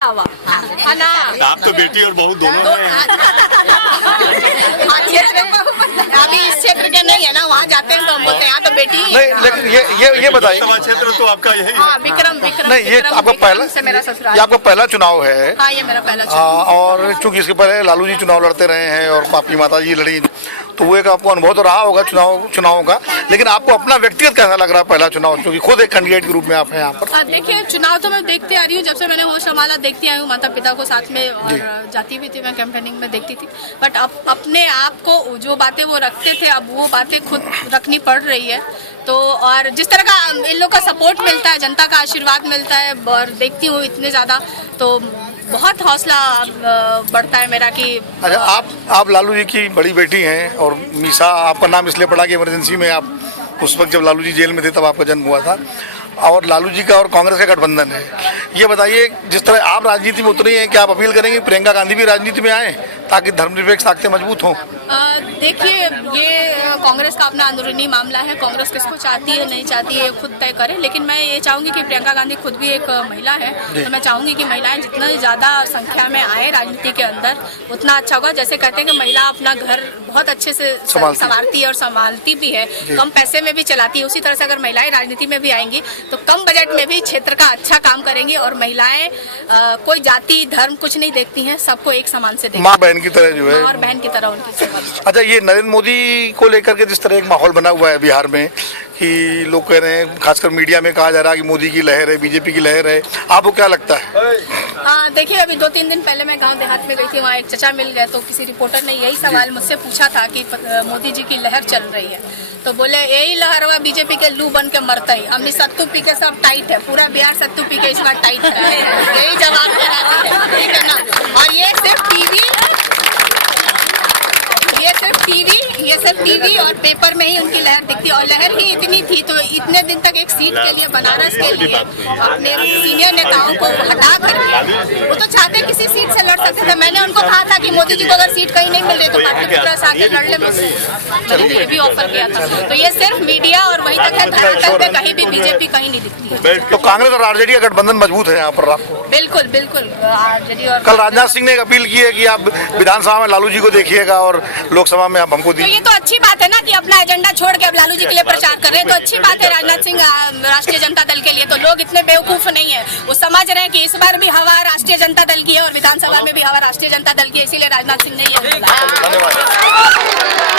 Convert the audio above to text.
है ना। आप तो बेटी और बहू दोनों हैं। अभी इस क्षेत्र के नहीं है ना, वहाँ जाते हैं तो हम बोलते हैं यहाँ तो बेटी नहीं, लेकिन ये बताइए, लोकसभा क्षेत्र तो आपका यही है। हाँ, विक्रम नहीं, ये आपका पहला से मेरा ससुराल। ये आपका पहला चुनाव है। हाँ, ये मेरा पहला चुनाव। और चूंकि इसके पहले लालू जी चुनाव लड़ते रहे हैं और आपकी माता जी लड़ी, तो वो एक आपको अनुभव तो रहा होगा चुनावों का, लेकिन आपको अपना व्यक्तिगत कैसा लग रहा है पहला चुनाव, क्योंकि खुद एक कैंडिडेट के रूप में आप हैं यहाँ पर? देखिए, चुनाव तो मैं देखती आ रही हूँ, जब से मैंने होश संभाला देखती आई हूँ, माता पिता को साथ में, और जाती भी थी मैं कैंपेनिंग में, देखती थी। बट अब अपने आप को जो बातें वो रखते थे, अब वो बातें खुद रखनी पड़ रही है। तो और जिस तरह का इन लोग का सपोर्ट मिलता है, जनता का आशीर्वाद मिलता है, और देखती हूँ इतने ज़्यादा, तो बहुत हौसला बढ़ता है मेरा कि। अच्छा, आप लालू जी की बड़ी बेटी हैं, और मीसा आपका नाम इसलिए पड़ा कि इमरजेंसी में आप उस वक्त जब लालू जी जेल में थे तब आपका जन्म हुआ था, और लालू जी का और कांग्रेस का गठबंधन है। ये बताइए, जिस तरह आप राजनीति में उतरी हैं, क्या आप अपील करेंगे प्रियंका गांधी भी राजनीति में आए ताकि धर्मनिरपेक्ष ताकतें मजबूत हों? देखिए, ये कांग्रेस का अपना अंदरूनी मामला है। कांग्रेस किसको चाहती है नहीं चाहती है खुद तय करे, लेकिन मैं ये चाहूंगी कि प्रियंका गांधी खुद भी एक महिला है, तो मैं चाहूंगी कि महिलाएं जितना ज़्यादा संख्या में आए राजनीति के अंदर उतना अच्छा होगा। जैसे कहते हैं कि महिला अपना घर बहुत अच्छे से संवारती है और संभालती भी है, कम पैसे में भी चलाती है, उसी तरह से अगर महिलाएं राजनीति में भी आएंगी तो कम बजट में भी क्षेत्र का अच्छा काम करेंगी। और महिलाएं कोई जाति धर्म कुछ नहीं देखती हैं, सबको एक समान से देखती हैं, माँ बहन की तरह जो है, और बहन की तरह उनकी सेवा। अच्छा, ये नरेंद्र मोदी को लेकर के जिस तरह एक माहौल बना हुआ है बिहार में कि लोग कह रहे हैं, खासकर मीडिया में कहा जा रहा है कि मोदी की लहर है, बीजेपी की लहर है, आपको क्या लगता है? हाँ, देखिए, अभी 2-3 दिन पहले मैं गांव देहात में गई थी, वहाँ एक चचा मिल गए, तो किसी रिपोर्टर ने यही सवाल मुझसे पूछा था कि मोदी जी की लहर चल रही है, तो बोले यही लहर हुआ बीजेपी के लू बन के मरता ही, हमने सत्तू पी के सब टाइट है, पूरा बिहार सत्तू पी के इस बार टाइट है, यही जवाब दे रहा था, ठीक है ना। और ये सिर्फ टीवी और पेपर में ही उनकी लहर दिखती है, और लहर ही इतनी थी तो इतने दिन तक एक सीट के लिए, बनारस के लिए अपने सीनियर नेताओं को हटा करके, वो तो चाहते किसी सीट से लड़ सकते थे। मैंने उनको कहा था कि मोदी जी को अगर सीट कहीं नहीं मिल रही तो पाटलिपुत्रा से आके लड़ ले, मैंने ये भी ऑफर किया था। तो ये सिर्फ मीडिया और वहीं तक है, धरातल पे कहीं भी बीजेपी कहीं नहीं दिखती है। तो कांग्रेस और आरजेडी का गठबंधन मजबूत है यहाँ पर आपको? बिल्कुल बिल्कुल। आरजेडी और कल राजनाथ सिंह ने एक अपील की है कि आप विधानसभा में लालू जी को देखिएगा और लोकसभा में आप हमको तो ये तो अच्छी बात है ना कि अपना एजेंडा छोड़ के अब लालू जी के लिए प्रचार कर रहे हैं, तो अच्छी बात है राजनाथ सिंह राष्ट्रीय जनता दल के लिए। तो लोग इतने बेवकूफ नहीं है, वो समझ रहे हैं कि इस बार भी हवा राष्ट्रीय जनता दल की है और विधानसभा में भी हवा राष्ट्रीय जनता दल की है, इसीलिए राजनाथ सिंह ने ये धन्यवाद।